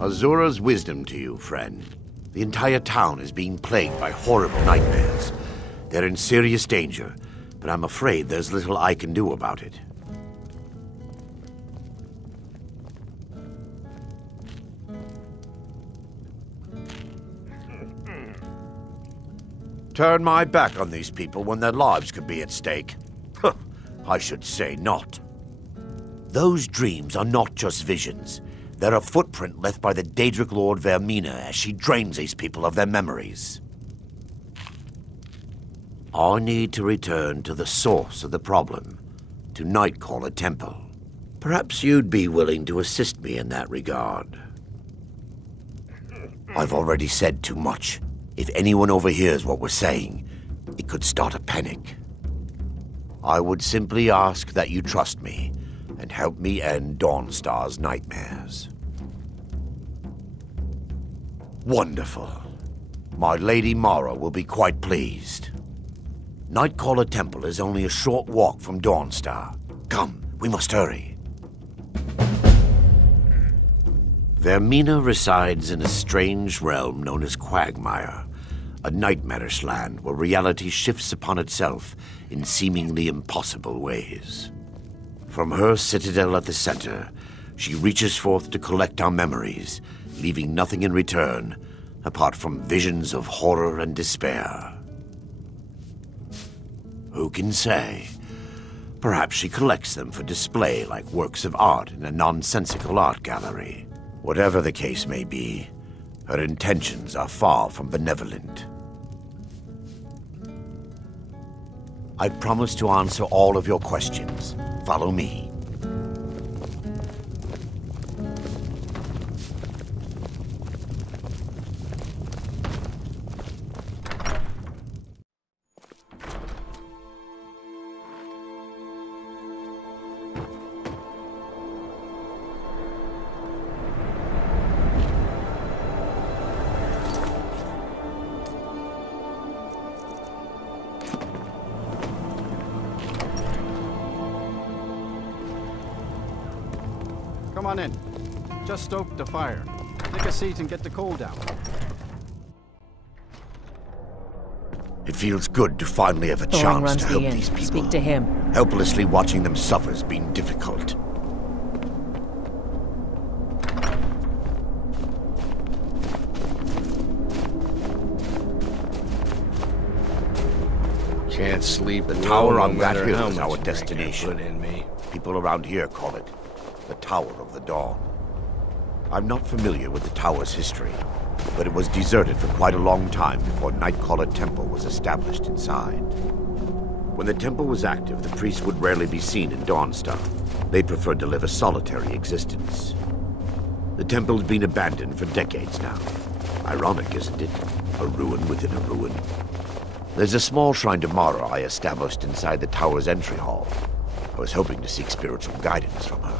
Azura's wisdom to you, friend. The entire town is being plagued by horrible nightmares. They're in serious danger, but I'm afraid there's little I can do about it. Turn my back on these people when their lives could be at stake. I should say not. Those dreams are not just visions. They're a footprint left by the Daedric Lord Vermina as she drains these people of their memories. I need to return to the source of the problem, to Nightcaller Temple. Perhaps you'd be willing to assist me in that regard. I've already said too much. If anyone overhears what we're saying, it could start a panic. I would simply ask that you trust me and help me end Dawnstar's nightmares. Wonderful. My Lady Mara will be quite pleased. Nightcaller Temple is only a short walk from Dawnstar. Come, we must hurry. Vermina resides in a strange realm known as Quagmire, a nightmarish land where reality shifts upon itself in seemingly impossible ways. From her citadel at the center, she reaches forth to collect our memories, leaving nothing in return apart from visions of horror and despair. Who can say? Perhaps she collects them for display like works of art in a nonsensical art gallery. Whatever the case may be, her intentions are far from benevolent. I promise to answer all of your questions. Follow me. Come on in. Just stoke the fire. Take a seat and get the coal down. It feels good to finally have a Thorin chance runs to the help inn. these people. Speak to him. Helplessly watching them suffer has been difficult. Can't sleep. The tower on that matter hill how is much our drink I destination. put in me. People around here call it the Tower of the Dawn. I'm not familiar with the tower's history, but it was deserted for quite a long time before Nightcaller Temple was established inside. When the temple was active, the priests would rarely be seen in Dawnstar. They preferred to live a solitary existence. The temple's been abandoned for decades now. Ironic, isn't it? A ruin within a ruin. There's a small shrine to Mara I established inside the tower's entry hall. I was hoping to seek spiritual guidance from her.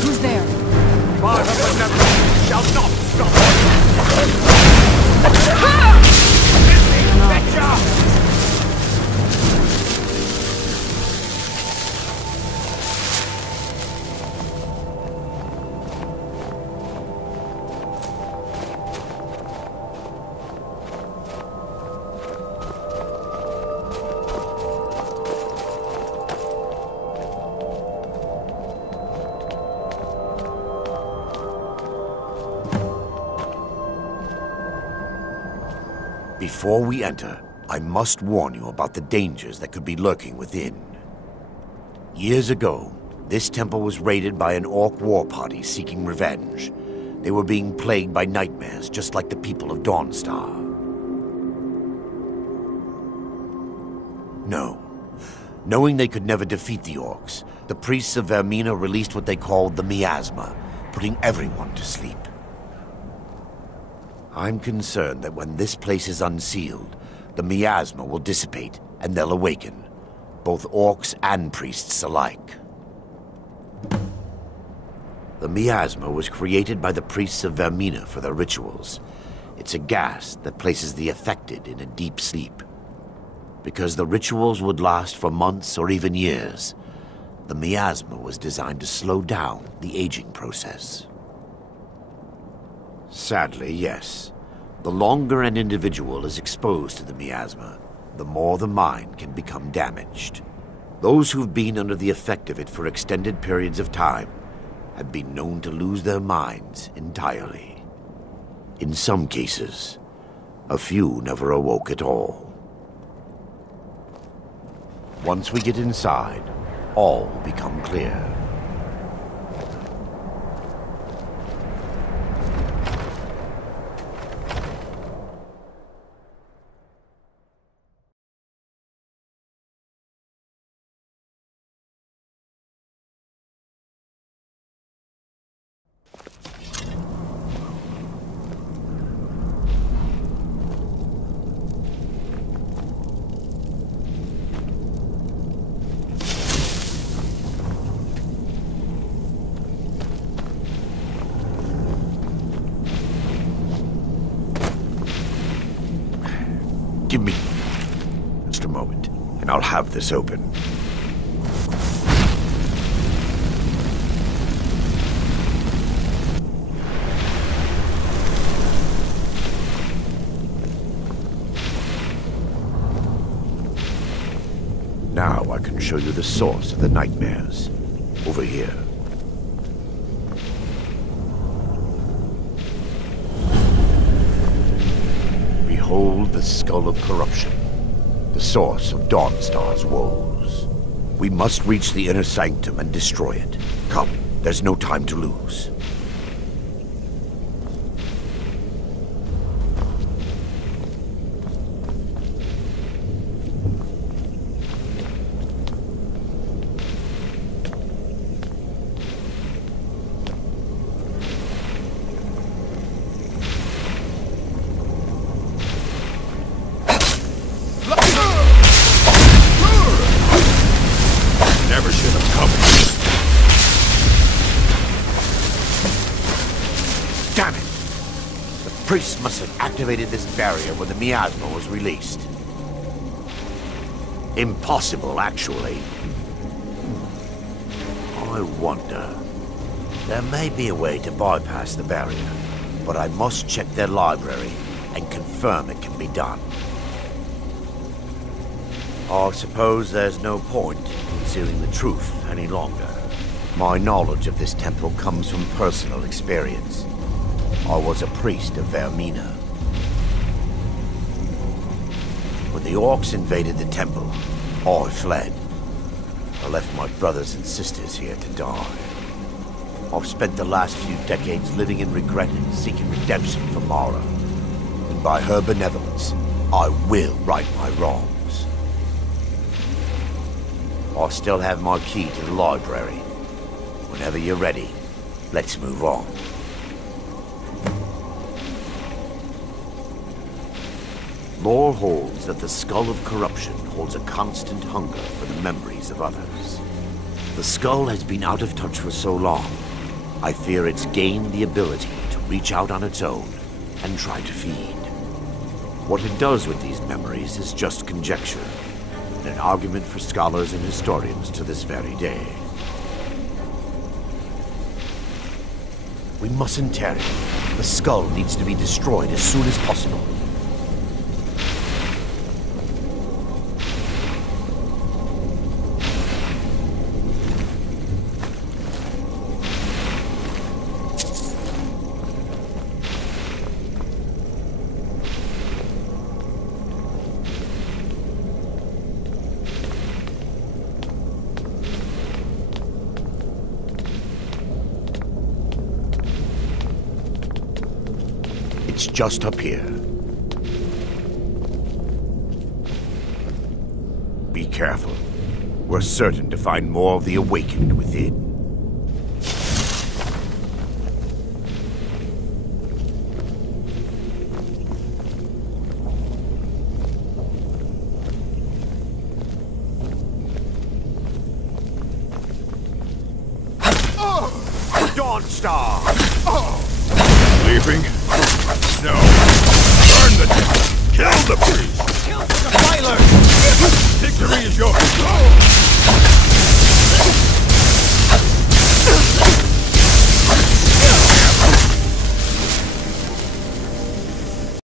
Who's there? Shall not stop. Before we enter, I must warn you about the dangers that could be lurking within. Years ago, this temple was raided by an orc war party seeking revenge. They were being plagued by nightmares, just like the people of Dawnstar. No. Knowing they could never defeat the orcs, the priests of Vermina released what they called the miasma, putting everyone to sleep. I'm concerned that when this place is unsealed, the miasma will dissipate and they'll awaken, both orcs and priests alike. The miasma was created by the priests of Vermina for their rituals. It's a gas that places the affected in a deep sleep. Because the rituals would last for months or even years, the miasma was designed to slow down the aging process. Sadly, yes. The longer an individual is exposed to the miasma, the more the mind can become damaged. Those who've been under the effect of it for extended periods of time have been known to lose their minds entirely. In some cases, a few never awoke at all. Once we get inside, all will become clear. Give me just a moment, and I'll have this open. Now I can show you the source of the nightmares. Over here. Behold the skull of corruption, the source of Dawnstar's woes. We must reach the inner sanctum and destroy it. Come, there's no time to lose. Never should have come. Damn it! The priests must have activated this barrier when the miasma was released. Impossible, actually. I wonder. There may be a way to bypass the barrier, but I must check their library and confirm it can be done. I suppose there's no point in concealing the truth any longer. My knowledge of this temple comes from personal experience. I was a priest of Vermina. When the orcs invaded the temple, I fled. I left my brothers and sisters here to die. I've spent the last few decades living in regret and seeking redemption for Mara. and by her benevolence, I will right my wrongs. I still have my key to the library. Whenever you're ready, let's move on. Lore holds that the Skull of Corruption holds a constant hunger for the memories of others. The skull has been out of touch for so long, I fear it's gained the ability to reach out on its own and try to feed. What it does with these memories is just conjecture, and an argument for scholars and historians to this very day. We mustn't tear it. The skull needs to be destroyed as soon as possible. It's just up here. Be careful. We're certain to find more of the Awakened within. Dawn Star! Sleeping?